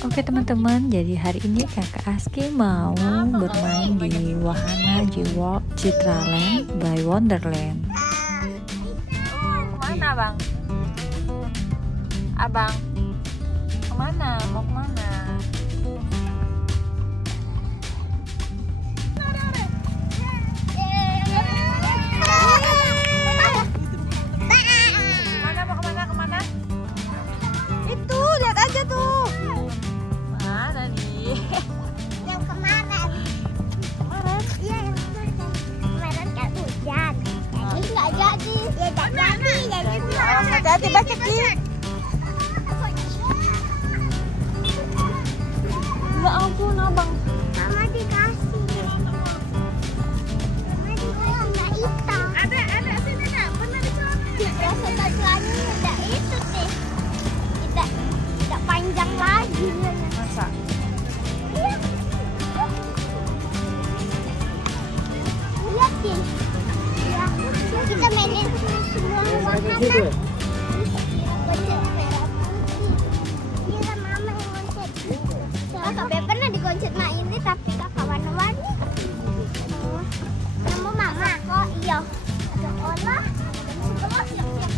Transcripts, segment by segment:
Oke teman-teman, jadi hari ini kakak Aski mau bermain di Wahana Jiwa Citraland by Wonderland. Kemana abang? Abang, kemana? Mau kemana? Kemana? Itu, lihat aja tuh. Mana nih? Yang kemarin. Iya, yang kemarin kan hujan. Jadi nggak jadi. Ya nggak jadi. Hati-hati baca Ki. Ya ampun abang. Mama dikasih. Mama dikasih nggak hitam. Ada sini nggak pernah dicoba. Rasa tagline udah itu sih. Tidak panjang lagi. Masa? Iya. Lihatin. Ya, kita mainin semua wahana. Gonceng merah putih. Iya, mama yang gonceng. Kakak Beb pernah digonceng mak ini tapi kakak warna-warni. Kamu mama kok iya. Ada olah. Sebelah siap-siap.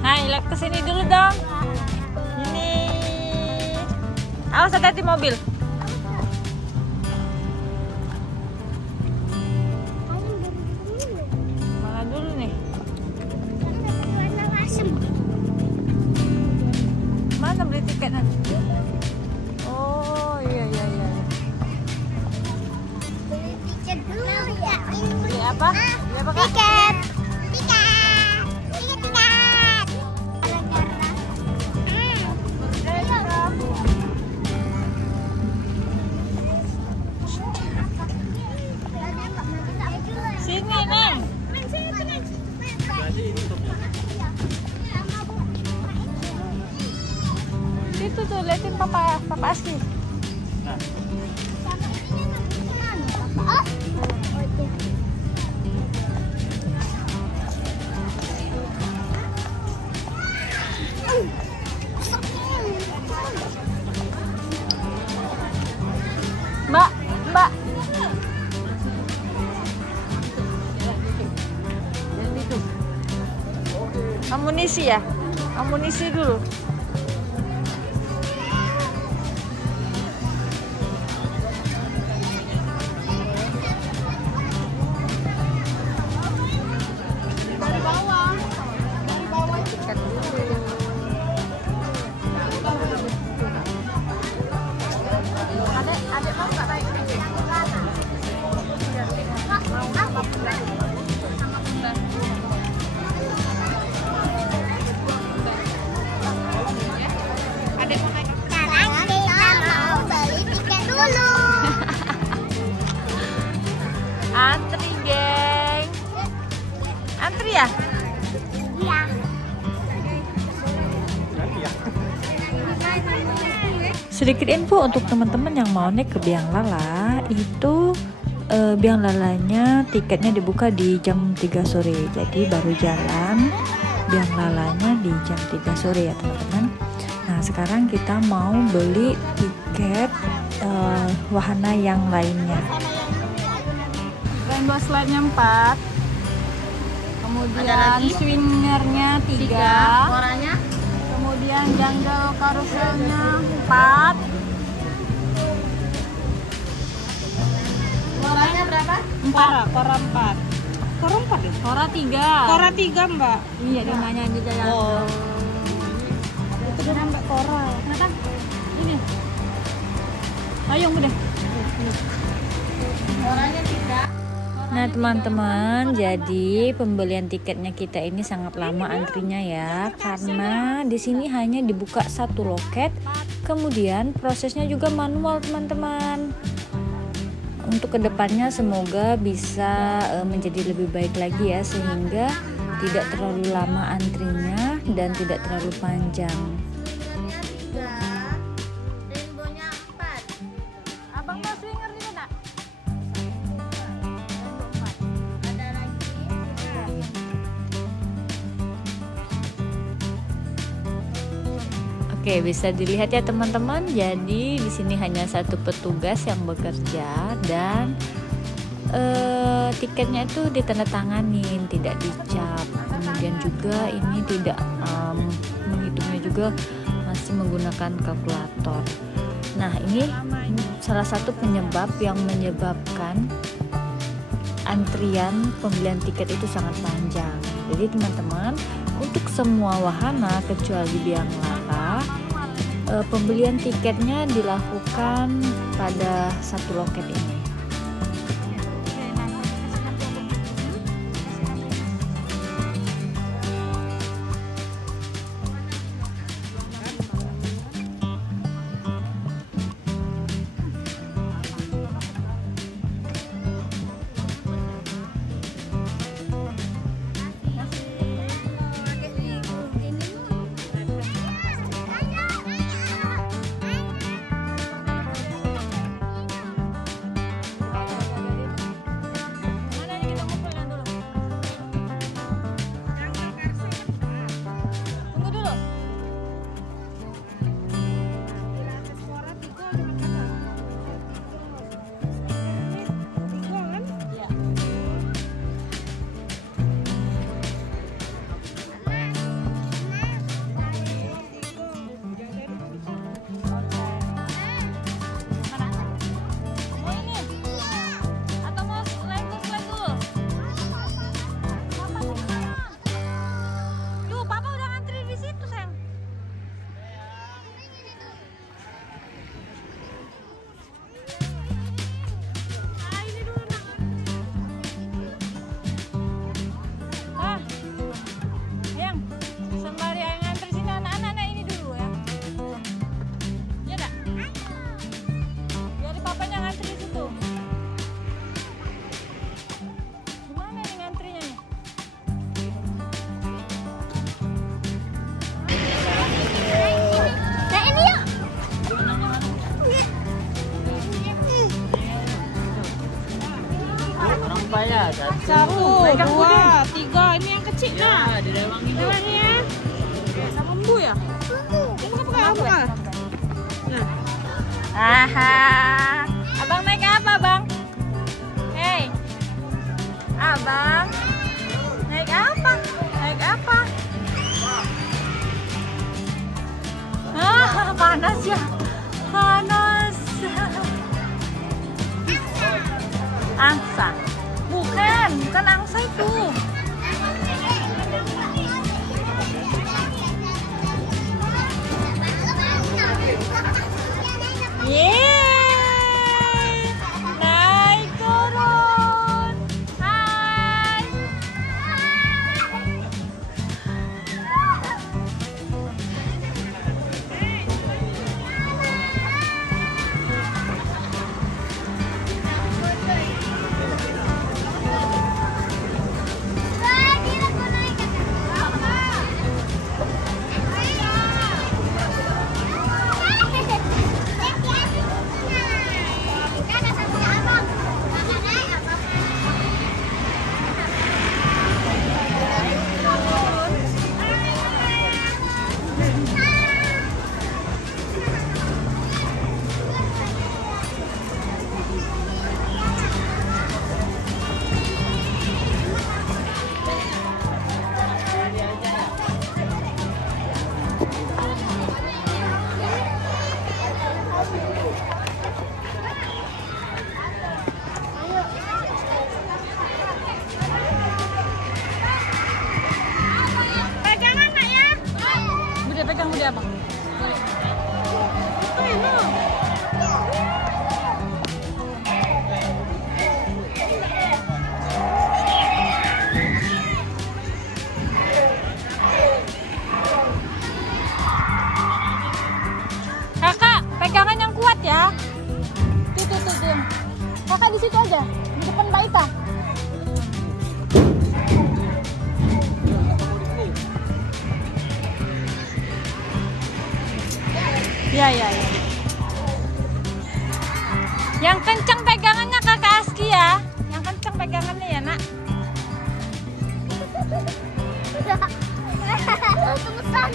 Hai, lihat kesini dulu dong. Ini. Awas hati-hati mobil. Mana dulu nih? Warna asem. Mana beli tiketnya? Oh iya. Beli tiket dulu ya. Beli apa? Beli apa Kak? Tiket. Sini Neng. Situ tuh liatin Papa Aski. Mbak. Amunisi ya? Amunisi dulu. Dari bawah tiket dulu. Adek mau nggak naik ini? Sekarang kita mau beli tiket dulu. Antri geng. Antri ya? Iya. Sedikit info untuk teman-teman yang mau naik ke Biang Lala, itu Biang Lalanya tiketnya dibuka di jam 3 sore. Jadi baru jalan Biang Lalanya di jam 3 sore ya teman-teman. Nah sekarang kita mau beli tiket wahana yang lainnya. Rainbow slide-nya 4. Kemudian swingernya 3. Warnanya Kemudian jungle carouselnya 4. warnanya berapa? 4. Kora 4. Kora 4 ya? Kora 3. Kora 3 Mbak. Iya dia nanya di jalan. Oh. Itu dia nambah Kora. Kenapa? Ini. Ayo udah. Warnanya 3. Nah teman-teman, jadi pembelian tiketnya kita ini sangat lama antrinya ya, karena di sini hanya dibuka satu loket, kemudian prosesnya juga manual teman-teman. Untuk kedepannya semoga bisa menjadi lebih baik lagi ya, sehingga tidak terlalu lama antrinya dan tidak terlalu panjang. Rainbow-nya 4. Abang mau swinger juga nak? Oke, bisa dilihat ya teman-teman. Jadi di sini hanya satu petugas yang bekerja dan tiketnya itu ditandatanganin, tidak dicap. Kemudian juga ini tidak menghitungnya juga masih menggunakan kalkulator. Nah, ini salah satu penyebab yang menyebabkan antrian pembelian tiket itu sangat panjang. Jadi teman-teman, untuk semua wahana kecuali biang lara, pembelian tiketnya dilakukan pada satu loket ini. Satu, dua, tiga. Ini yang kecil nah. Di dalam ini. Ya. Sama embu ya? Buka. Nah. Aha. Abang naik apa, Bang? Hei. Abang. Naik apa? Naik apa? Ah, panas ya. Panas. Angsa. Bukan angsa itu. Yeay, naik turun. Hai. Pegang udah Bang. Kakak, pegangan yang kuat ya. Tuh. Kakak di situ aja, di depan Mbak Ita. Ya. Yang kencang pegangannya Kakak Aski ya. Yang kencang pegangannya ya, Nak. Kemesan.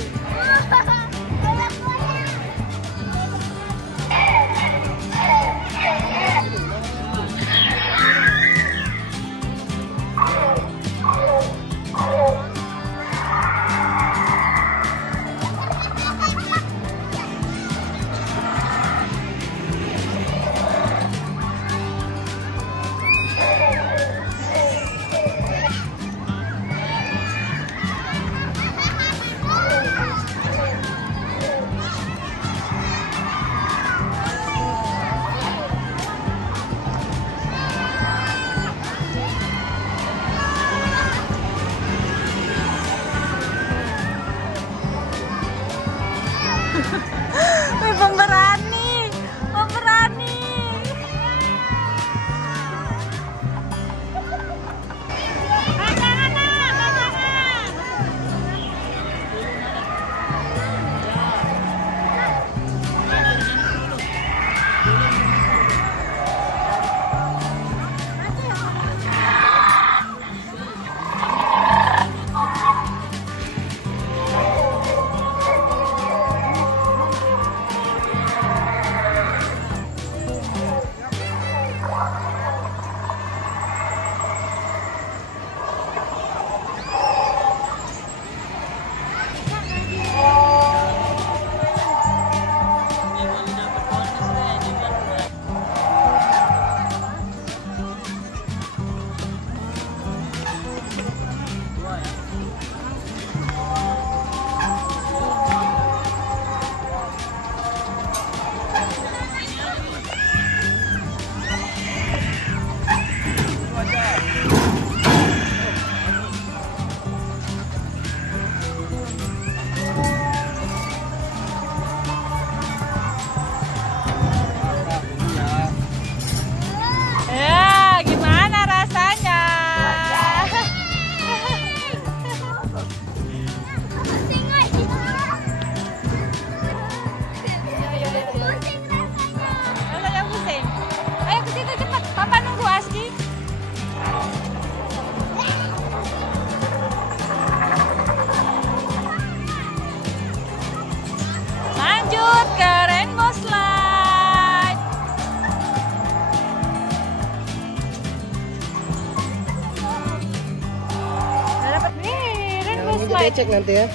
kita cek nanti ya.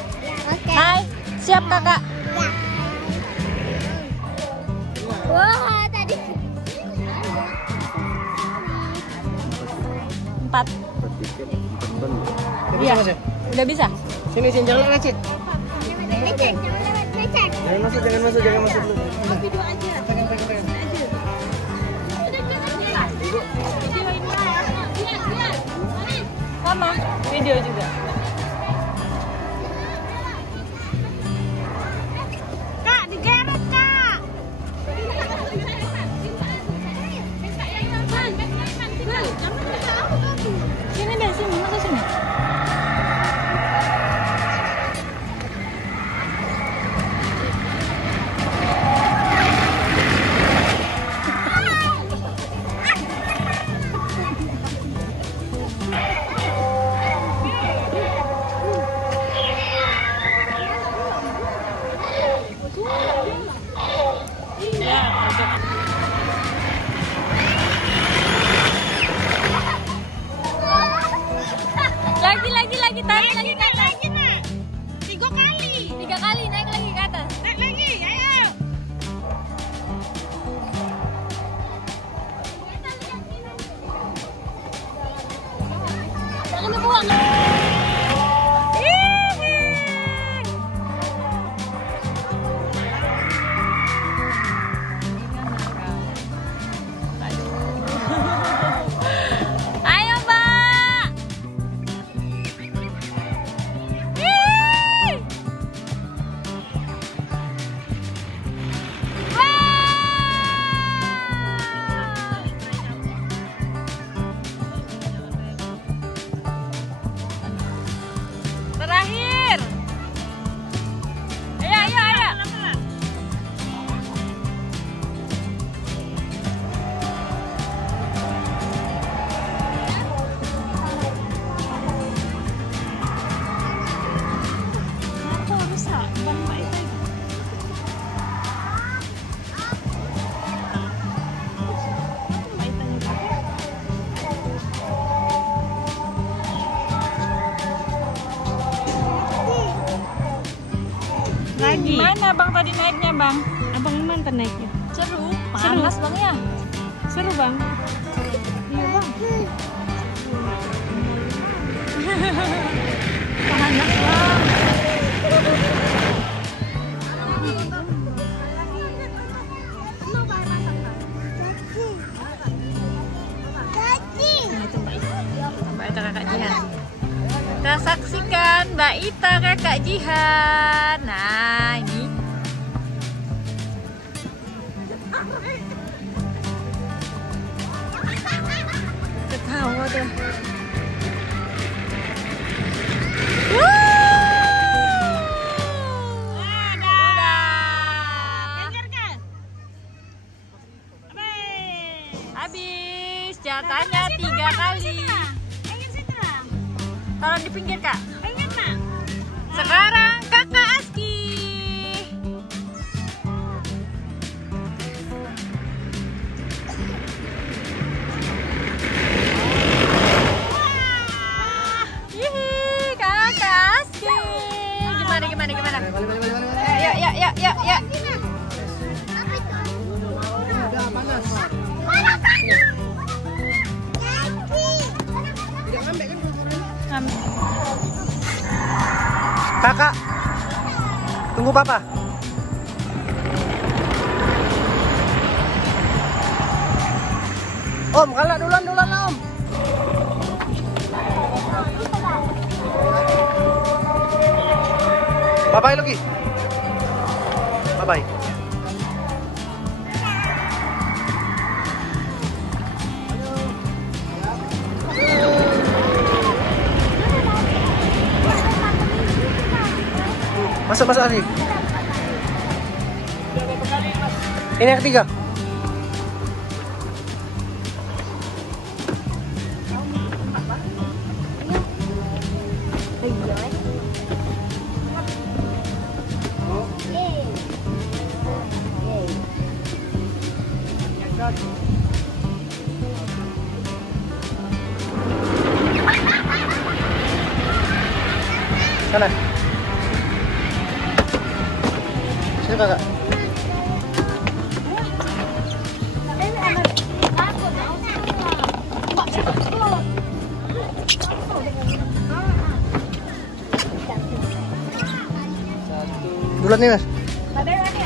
Oke. Hai, siap kakak? Ya. Wah, tadi 4. Iya. Mas ya? Udah bisa? Sini jangan lewat Cid. becek, jangan lewat becek. Jangan masuk dulu. Video aja. Pegang. Sama, video juga. Kak, digeret Kak. Sini deh, sini, masa sini? Lagi, tarik lagi ke atas. 3 kali. 3 kali, naik lagi ke atas. Naik lagi, ayo. Jangan dibuang. Ayo, Mbak. Terakhir. Ayo. Aku rusak, bukan Mbak itu. Lagi. Mana Bang tadi naiknya, Bang? Abang mantan naiknya. Seru. Panas, Bang ya. Seru Bang. Iya Bang. Panas, Bang. Mbak Ita kakak Jihan. Kita saksikan Mbak Ita kakak Jihan. Nah, ini ketawa tuh. Habis jatahnya 3 kali. Taruh di pinggir Kak. Sekarang Kakak Aski. Hihi, Kakak Aski. Gimana? Yuk. Udah panas. Tidak ngambek kan? Kakak, tunggu papa. Om, kalah duluan Om. Bye-bye lagi. Bye-bye. Masuk Ari. Ini yang ketiga. Sana. Sini kakak. Duluan nih mas.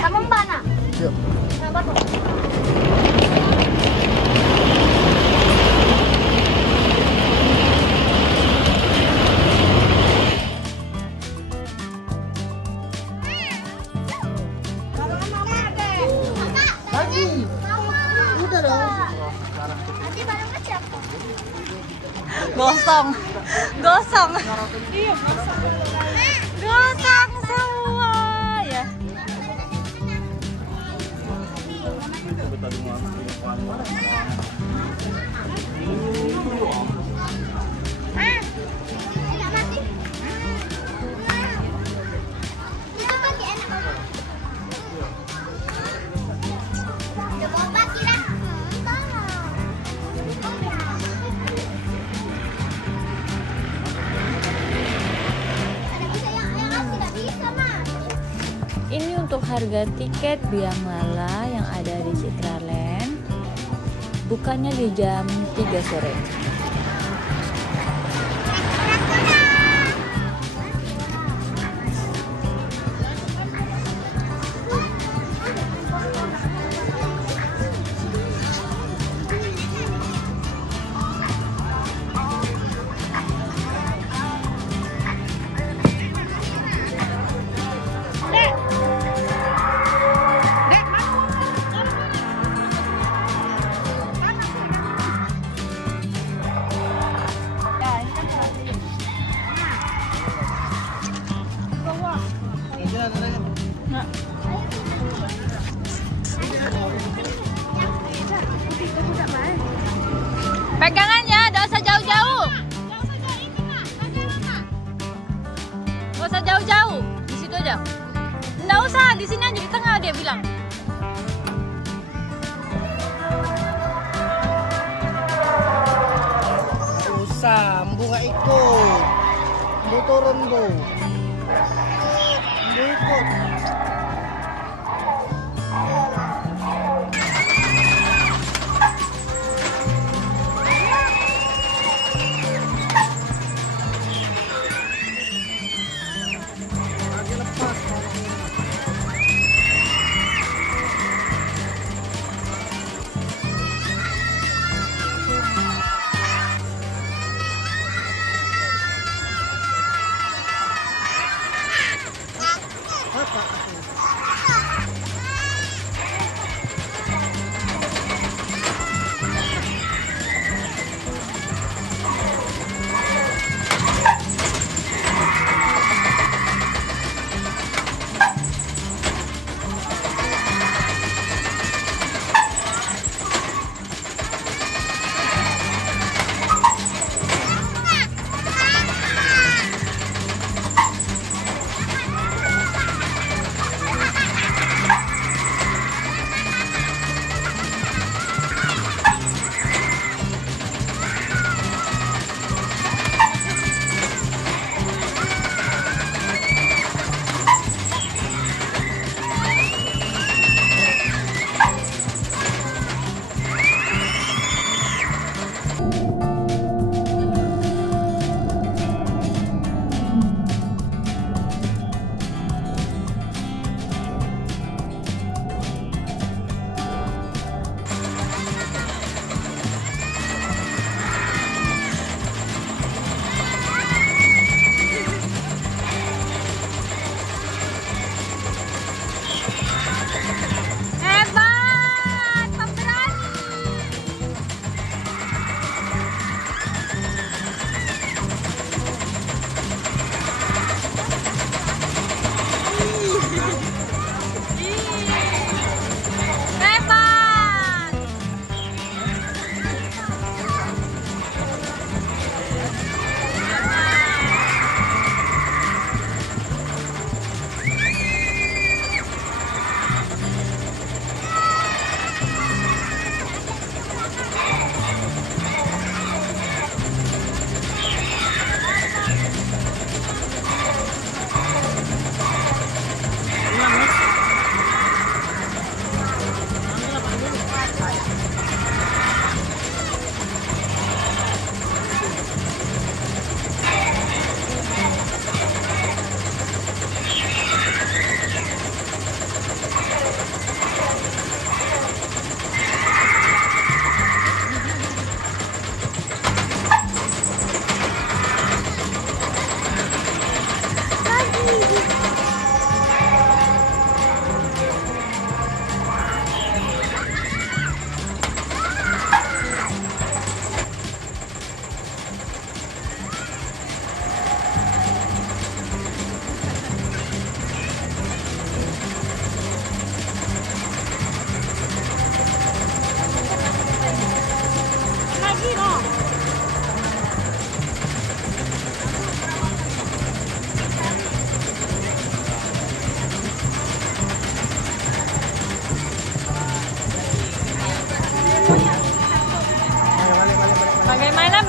Kamu mana? Yuk. Udah dong. Nanti barangnya siapa? Gosong. Gosong. Gosong semua ya. Enggak mati. Itu pakai enak. Coba obat kira. Ada bisa yang tidak bisa mas. Ini untuk harga tiket Biang Lala yang ada di Citraland. Bukanya di jam 3 sore. Pegangannya, gak usah jauh-jauh. Gak usah jauh-jauh, di situ aja. Nggak usah, di sini aja di tengah dia bilang. Usah, Mbu nggak ikut. Mbu turun, Bu. Mbu ikut.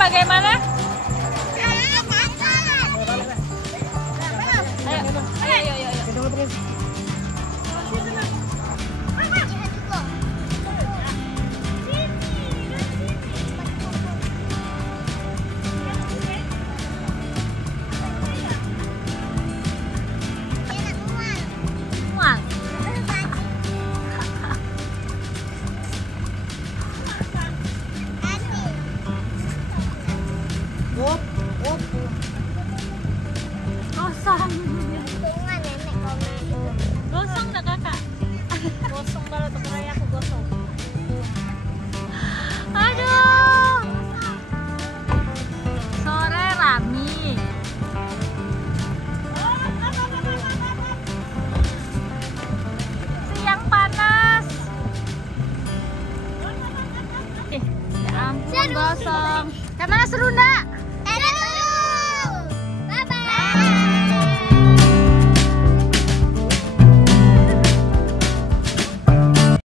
bagaimana? Ayo. Mual. Up. Kosong. Untungan nenek kalau main itu. Gosong dah kakak. Gosong kalau terperaya aku gosong. Aduh. Sore rami. Siang panas. Ya ampun, gosong. Kayak mana seru, Nak?